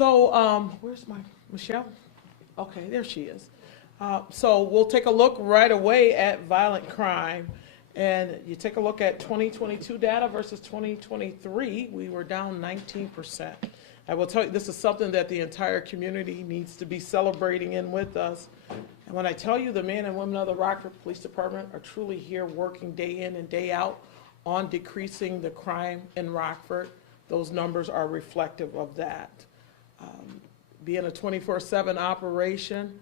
Where's my Michelle? Okay, there she is. So we'll take a look right away at violent crime. And you take a look at 2022 data versus 2023, we were down 19%. I will tell you, this is something that the entire community needs to be celebrating in with us. And when I tell you the men and women of the Rockford Police Department are truly here working day in and day out on decreasing the crime in Rockford, those numbers are reflective of that. Being a 24/7 operation,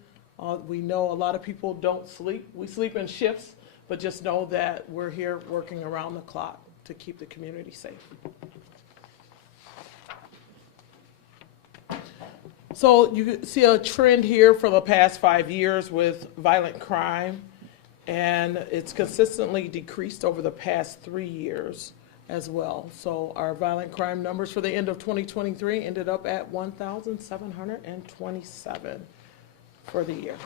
we know a lot of people don't sleep. We sleep in shifts, but just know that we're here working around the clock to keep the community safe. So you see a trend here for the past 5 years with violent crime, and it's consistently decreased over the past 3 years as well. So our violent crime numbers for the end of 2023 ended up at 1,727 for the year.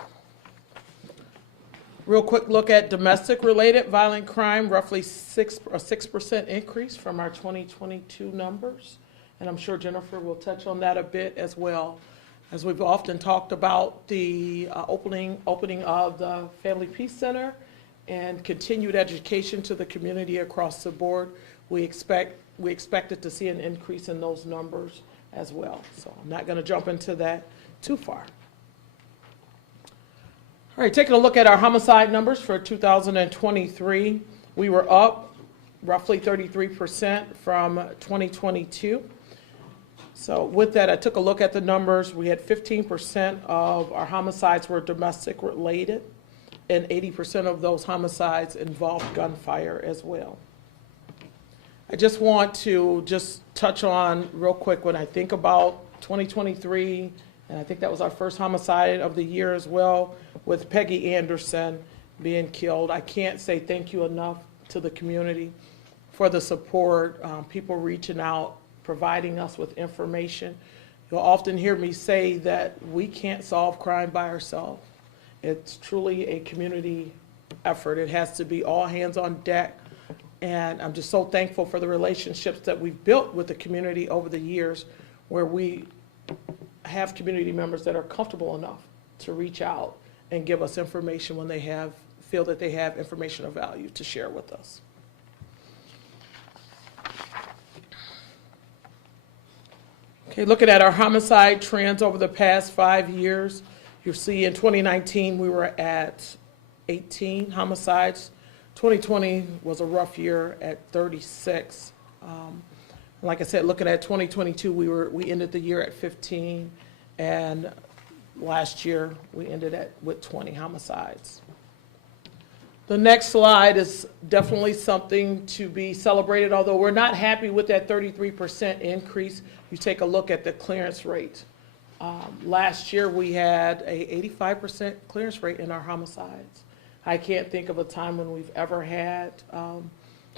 Real quick look at domestic related violent crime, roughly a 6% increase from our 2022 numbers. And I'm sure Jennifer will touch on that a bit as well. As we've often talked about the opening of the Family Peace Center and continued education to the community across the board, we expected to see an increase in those numbers as well. So I'm not going to jump into that too far. All right, taking a look at our homicide numbers for 2023, we were up roughly 33% from 2022. So with that, I took a look at the numbers. We had 15% of our homicides were domestic related, and 80% of those homicides involved gunfire as well. I just want to touch on real quick when I think about 2023, and I think that was our first homicide of the year as well, with Peggy Anderson being killed. I can't say thank you enough to the community for the support, people reaching out, providing us with information. You'll often hear me say that we can't solve crime by ourselves. It's truly a community effort. It has to be all hands on deck. And I'm just so thankful for the relationships that we've built with the community over the years, where we have community members that are comfortable enough to reach out and give us information when they feel that they have information of value to share with us. Okay, looking at our homicide trends over the past 5 years, you'll see in 2019 we were at 18 homicides. 2020 was a rough year at 36. Like I said, looking at 2022, we ended the year at 15, and last year we ended with 20 homicides. The next slide is definitely something to be celebrated, although we're not happy with that 33% increase. You take a look at the clearance rate. Last year we had a 85% clearance rate in our homicides. I can't think of a time when we've ever had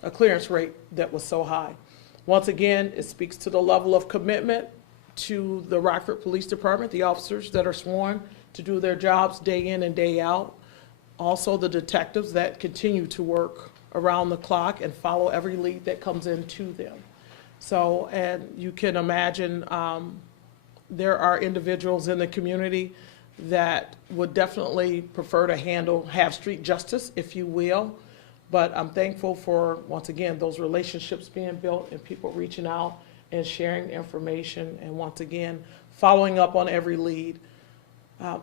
a clearance rate that was so high. Once again, it speaks to the level of commitment to the Rockford Police Department, the officers that are sworn to do their jobs day in and day out. Also the detectives that continue to work around the clock and follow every lead that comes into them. So, and you can imagine there are individuals in the community that would definitely prefer to have street justice, if you will. But I'm thankful for, once again, those relationships being built and people reaching out and sharing information, and once again, following up on every lead.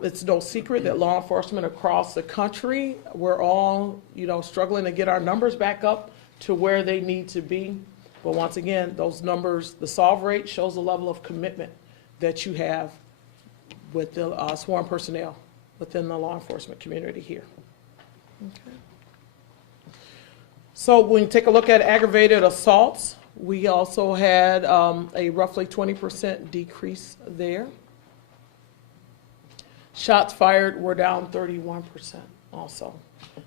It's no secret that law enforcement across the country, we're all, struggling to get our numbers back up to where they need to be. But once again, those numbers, the solve rate shows the level of commitment that you have with the sworn personnel within the law enforcement community here. Okay. So when you take a look at aggravated assaults, we also had a roughly 20% decrease there. Shots fired were down 31% also.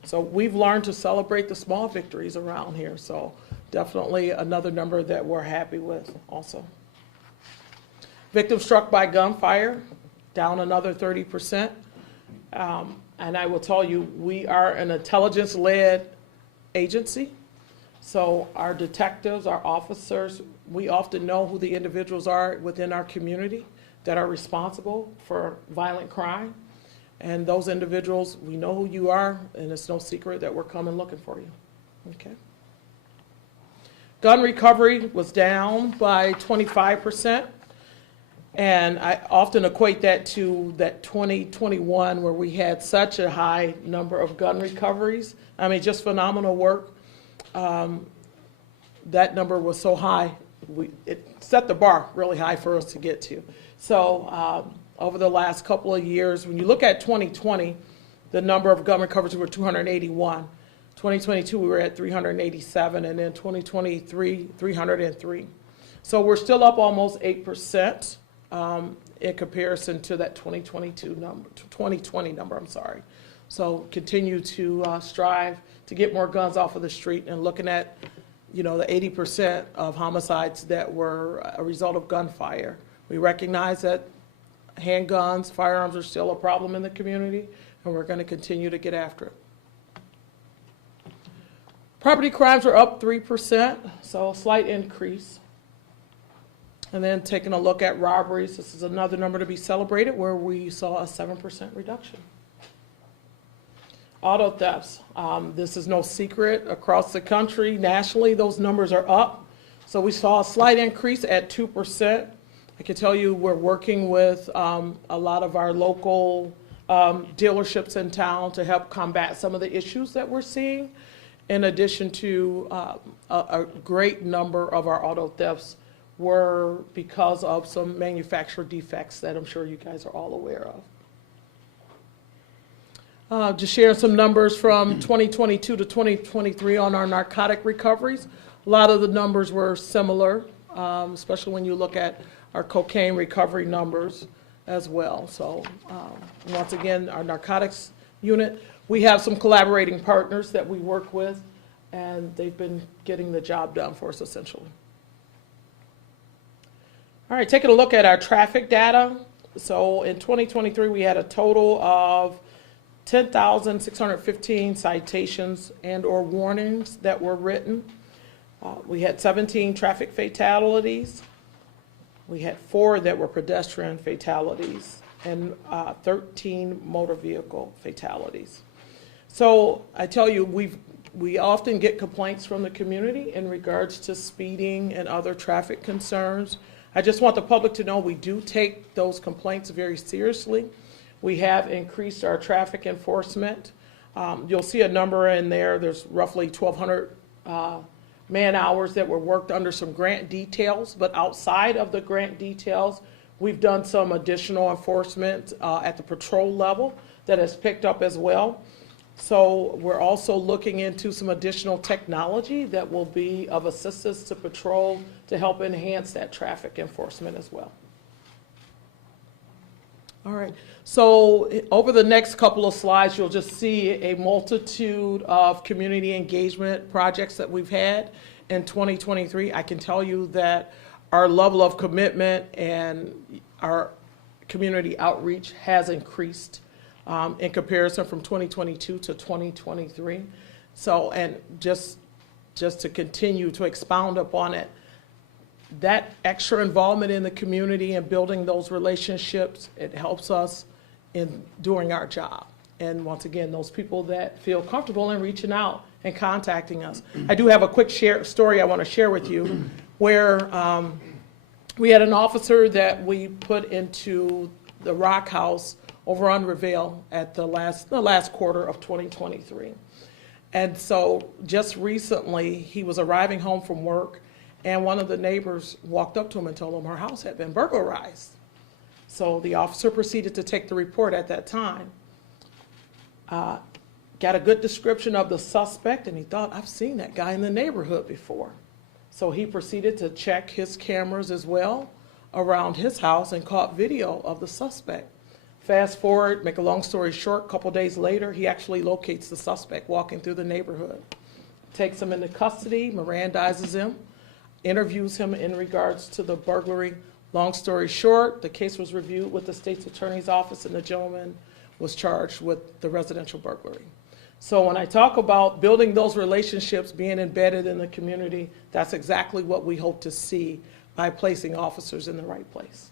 So we've learned to celebrate the small victories around here. So definitely another number that we're happy with also. Victims struck by gunfire, down another 30%. And I will tell you, we are an intelligence-led agency. So our detectives, our officers, we often know who the individuals are within our community that are responsible for violent crime. And those individuals, we know who you are, and it's no secret that we're coming looking for you. Okay. Gun recovery was down by 25%. And I often equate that to that 2021 where we had such a high number of gun recoveries. I mean, just phenomenal work. That number was so high, it set the bar really high for us to get to. So over the last couple of years, when you look at 2020, the number of gun recoveries were 281. 2022, we were at 387, and then 2023, 303. So we're still up almost 8%. In comparison to that 2020 number, I'm sorry. So continue to strive to get more guns off of the street, and looking at, the 80% of homicides that were a result of gunfire. We recognize that handguns, firearms are still a problem in the community, and we're going to continue to get after it. Property crimes are up 3%, so a slight increase. And then taking a look at robberies, this is another number to be celebrated where we saw a 7% reduction. Auto thefts, this is no secret. Across the country, nationally, those numbers are up. So we saw a slight increase at 2%. I can tell you we're working with a lot of our local dealerships in town to help combat some of the issues that we're seeing, in addition to a great number of our auto thefts were because of some manufacturer defects that I'm sure you guys are all aware of. Just sharing some numbers from 2022 to 2023 on our narcotic recoveries. A lot of the numbers were similar, especially when you look at our cocaine recovery numbers as well. So once again, our narcotics unit, we have some collaborating partners that we work with, and they've been getting the job done for us essentially. All right, taking a look at our traffic data. So in 2023, we had a total of 10,615 citations and or warnings that were written. We had 17 traffic fatalities. We had 4 that were pedestrian fatalities and 13 motor vehicle fatalities. So I tell you, we often get complaints from the community in regards to speeding and other traffic concerns. I just want the public to know we do take those complaints very seriously. We have increased our traffic enforcement. You'll see a number in there. There's roughly 1,200 man hours that were worked under some grant details, but outside of the grant details, we've done some additional enforcement at the patrol level that has picked up as well. So we're also looking into some additional technology that will be of assistance to patrol to help enhance that traffic enforcement as well. All right, so over the next couple of slides, you'll just see a multitude of community engagement projects that we've had in 2023. I can tell you that our level of commitment and our community outreach has increased in comparison from 2022 to 2023. So, and just to continue to expound upon it, that extra involvement in the community and building those relationships, it helps us in doing our job. And once again, those people that feel comfortable in reaching out and contacting us. I do have a quick story I want to share with you where we had an officer that we put into the Rock House over on Revelle at the last quarter of 2023. And so just recently, he was arriving home from work, and one of the neighbors walked up to him and told him her house had been burglarized. So the officer proceeded to take the report at that time. Got a good description of the suspect, and he thought, I've seen that guy in the neighborhood before. So he proceeded to check his cameras as well around his house and caught video of the suspect. Fast forward, make a long story short, a couple days later, he actually locates the suspect walking through the neighborhood. Takes him into custody, Mirandizes him, interviews him in regards to the burglary. Long story short, the case was reviewed with the state's attorney's office, and the gentleman was charged with the residential burglary. So when I talk about building those relationships, being embedded in the community, that's exactly what we hope to see by placing officers in the right place.